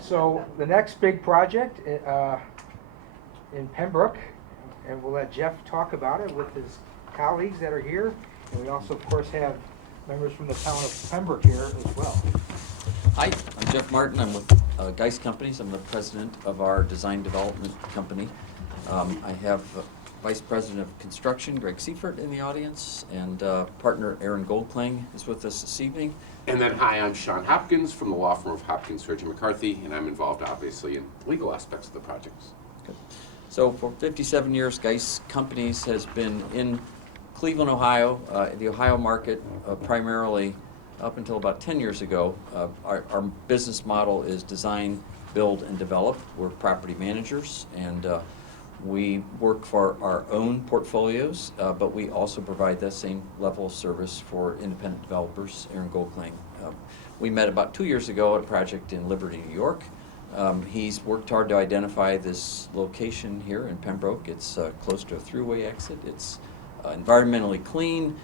So the next big project in Pembroke, and we'll let Jeff talk about it with his colleagues that are here. And we also, of course, have members from the town of Pembroke here as well. Hi, I'm Jeff Martin. I'm with Geist Companies. I'm the president of our design development company. I have Vice President of Construction, Greg Seifert, in the audience, and partner Aaron Goldklang is with us this evening. And then, hi, I'm Sean Hopkins from the law firm of Hopkins, Surgeon McCarthy, and I'm involved, obviously, in legal aspects of the projects. Good. So for 57 years, Geist Companies has been in Cleveland, Ohio, the Ohio market primarily up until about 10 years ago. Our business model is design, build, and develop. We're property managers, and we work for our own portfolios, but we also provide that same level of service for independent developers. Aaron Goldklang. We met about 2 years ago at a project in Liberty, New York. He's worked hard to identify this location here in Pembroke. It's close to a thruway exit. It's environmentally clean.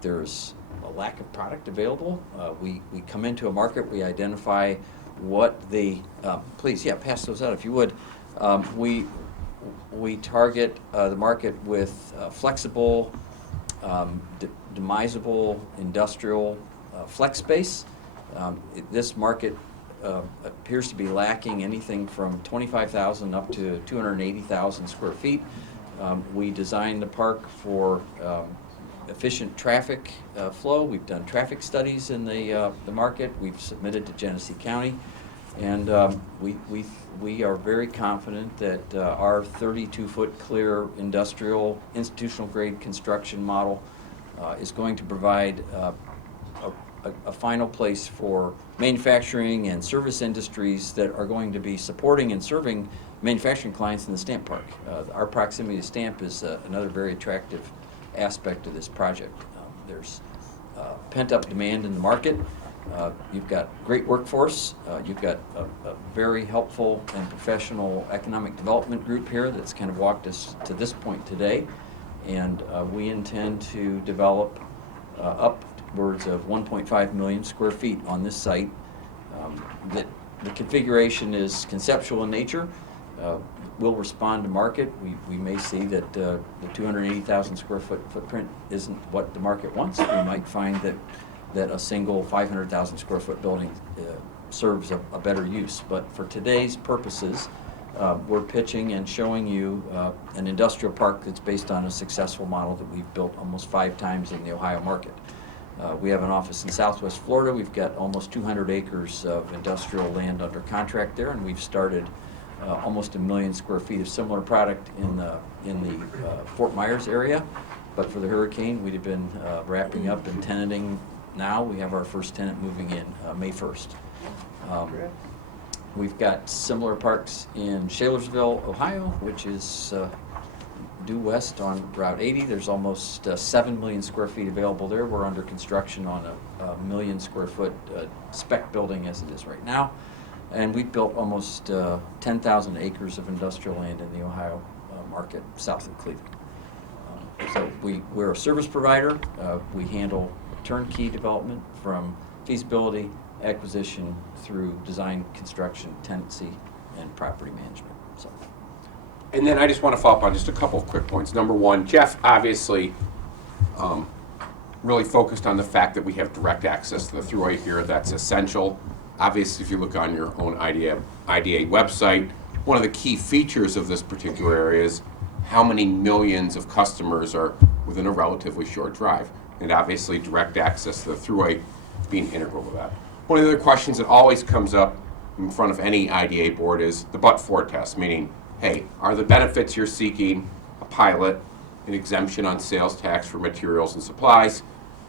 There's a lack of product available. We come into a market, we identify what the, please, yeah, pass those out if you would. We target the market with flexible, demisable industrial flex space. This market appears to be lacking anything from 25,000 up to 280,000 square feet. We designed the park for efficient traffic flow. We've done traffic studies in the market. We've submitted to Genesee County, and we are very confident that our 32-foot clear industrial institutional grade construction model is going to provide a final place for manufacturing and service industries that are going to be supporting and serving manufacturing clients in the stamp park. Our proximity to stamp is another very attractive aspect of this project. There's pent-up demand in the market. You've got great workforce. You've got a very helpful and professional economic development group here that's kind of walked us to this point today. And we intend to develop upwards of 1.5 million square feet on this site. The configuration is conceptual in nature. We'll respond to market. We may see that the 280,000 square foot footprint isn't what the market wants. We might find that a single 500,000 square foot building serves a better use. But for today's purposes, we're pitching and showing you an industrial park that's based on a successful model that we've built almost 5 times in the Ohio market. We have an office in Southwest Florida. We've got almost 200 acres of industrial land under contract there, and we've started almost 1 million square feet of similar product in the Fort Myers area. But for the hurricane, we'd have been wrapping up and tenanting now. We have our first tenant moving in May 1st. We've got similar parks in Shalersville, Ohio, which is due west on Route 80. There's almost 7 million square feet available there. We're under construction on a 1 million square foot spec building as it is right now. And we've built almost 10,000 acres of industrial land in the Ohio market south of Cleveland. So we're a service provider. We handle turnkey development from feasibility, acquisition, through design, construction, tenancy, and property management. So. And then I just want to follow up on just a couple of quick points. Number one, Jeff obviously really focused on the fact that we have direct access to the thruway here. That's essential. Obviously, if you look on your own IDA website, one of the key features of this particular area is how many millions of customers are within a relatively short drive. And obviously, direct access to the thruway being integral to that. One of the other questions that always comes up in front of any IDA board is the but-for test, meaning, hey, are the benefits you're seeking, a pilot, an exemption on sales tax for materials and supplies,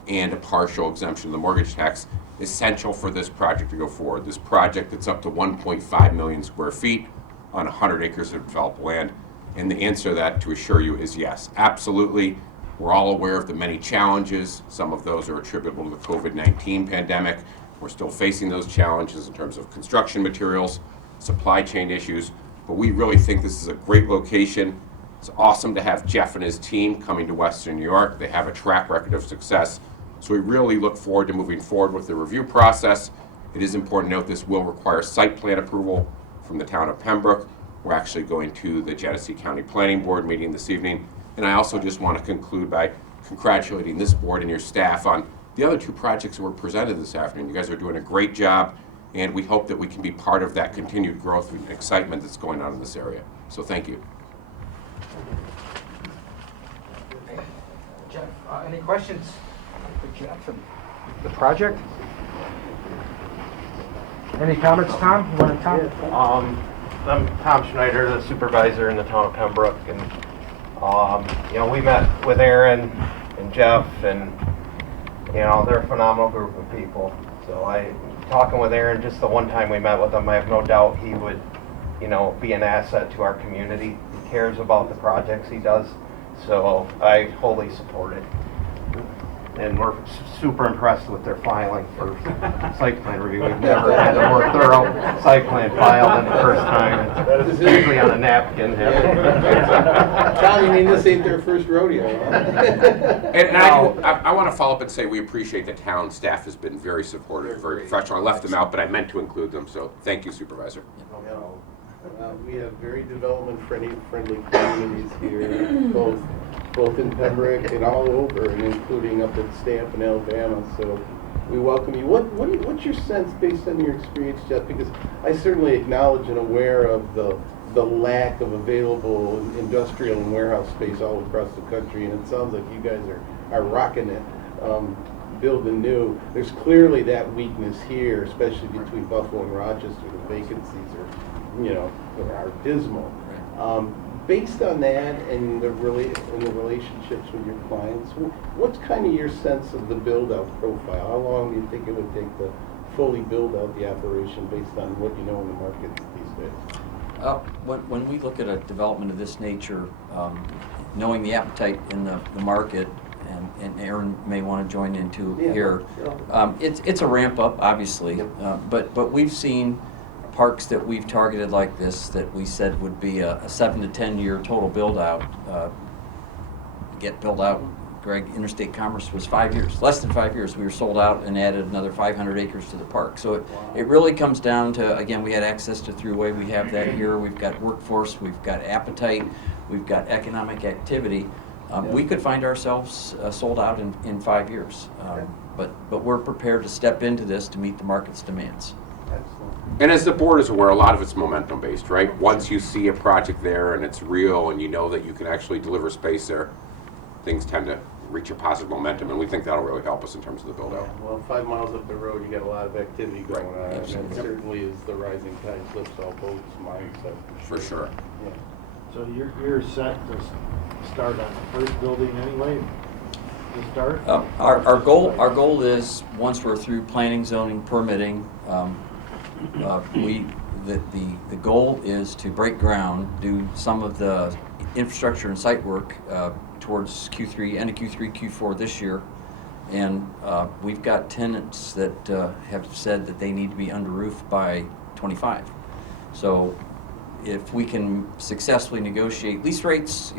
and a partial exemption of the mortgage tax, essential for this project to go forward? This project that's up to 1.5 million square feet on 100 acres of developed land. And the answer to that, to assure you, is yes, absolutely. We're all aware of the many challenges. Some of those are attributable to the COVID-19 pandemic. We're still facing those challenges in terms of construction materials, supply chain issues, but we really think this is a great location. It's awesome to have Jeff and his team coming to Western New York. They have a track record of success. So we really look forward to moving forward with the review process It is important to note this will require site plan approval from the town of Pembroke. We're actually going to the Genesee County Planning Board meeting this evening. And I also just want to conclude by congratulating this board and your staff on the other 2 projects that were presented this afternoon. You guys are doing a great job, and we hope that we can be part of that continued growth and excitement that's going on in this area. So thank you. Jeff, any questions for Jeff and the project? Any comments, Tom? You want to, Tom? I'm Tom Schneider, the supervisor in the town of Pembroke, and we met with Aaron and Jeff, and they're a phenomenal group of people. So talking with Aaron, just the one time we met with him, I have no doubt he would, be an asset to our community. He cares about the projects he does, so I wholly support it. And we're super impressed with their filing for site plan review. We've never had a more thorough site plan filed than the first time. It's usually on a napkin. Tom, you mean this ain't their first rodeo, huh? And I want to follow up and say we appreciate the town staff has been very supportive, very professional. I left them out, but I meant to include them, so thank you, Supervisor. We have very development-friendly communities here, both in Pembroke and all over, and including up at Stamp in Alabama. So we welcome you. What's your sense based on your experience, Jeff? Because I certainly acknowledge and aware of the lack of available industrial and warehouse space all across the country, and it sounds like you guys are rocking it, building new. There's clearly that weakness here, especially between Buffalo and Rochester. The vacancies are dismal. Based on that and the relationships with your clients, what's kind of your sense of the build-out profile? How long do you think it would take to fully build out the operation based on what you know in the market these days? When we look at a development of this nature, knowing the appetite in the market, and Aaron may want to join in too here, it's a ramp up, obviously, but we've seen parks that we've targeted like this that we said would be a 7 to 10 year total build out, get built out. Greg, interstate commerce was 5 years, less than 5 years. We were sold out and added another 500 acres to the park. So it really comes down to, again, we had access to Thruway, we have that here, we've got workforce, we've got appetite, we've got economic activity. We could find ourselves sold out in 5 years, but we're prepared to step into this to meet the market's demands. And as the board is aware, a lot of it's momentum based, right? Once you see a project there and it's real and you know that you can actually deliver space there, things tend to reach a positive momentum, and we think that'll really help us in terms of the build out. Well, 5 miles up the road, you got a lot of activity going on, and it certainly is the rising tide lifts all boats mindset. For sure. Yeah. So you're set to start on the first building anyway? To start? Our goal is, once we're through planning, zoning, permitting, the goal is to break ground, do some of the infrastructure and site work towards Q3, end of Q3, Q4 this year. And we've got tenants that have said that they need to be under roof by 25. So if we can successfully negotiate lease rates,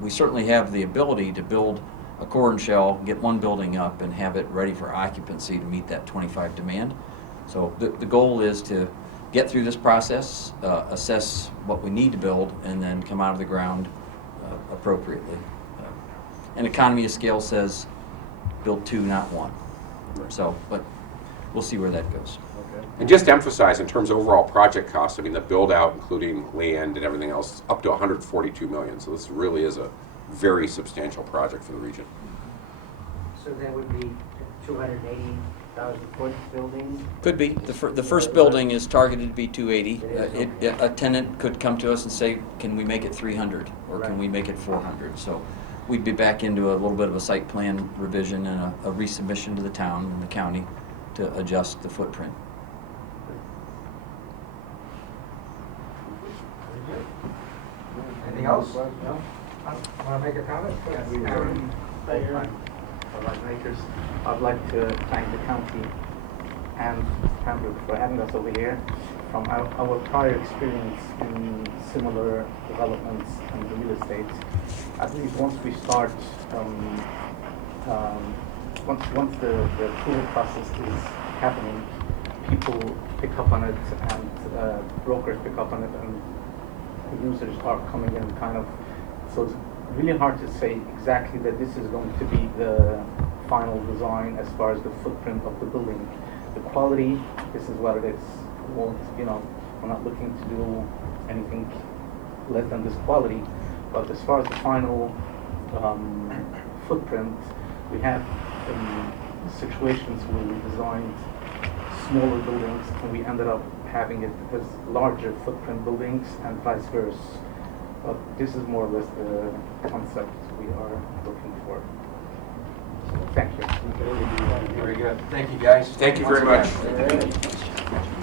we certainly have the ability to build a core and shell, get one building up and have it ready for occupancy to meet that 25 demand. So the goal is to get through this process, assess what we need to build, and then come out of the ground appropriately. An economy of scale says build 2, not 1. So, but we'll see where that goes. Okay. And just to emphasize, in terms of overall project costs, I mean, the build out, including land and everything else, up to $142 million. So this really is a very substantial project for the region. So that would be 280,000 foot building? Could be. The first building is targeted to be 280. A tenant could come to us and say, can we make it 300 or can we make it 400? So we'd be back into a little bit of a site plan revision and a resubmission to the town and the county to adjust the footprint. Anything else? No? Want to make a comment? I'd like to thank the county and Pembroke for having us over here. From our prior experience in similar developments in the real estate, I believe once we start, once the approval process is happening, people pick up on it and brokers pick up on it and the users are coming in kind of, so it's really hard to say exactly that this is going to be the final design as far as the footprint of the building. The quality, this is what it is. Won't, you know, we're not looking to do anything less than this quality, but as far as the final footprint, we have situations where we designed smaller buildings and we ended up having it as larger footprint buildings and vice versa. But this is more or less the concept we are looking for. So, thank you. Very good. Thank you, guys. Thank you very much. Once again.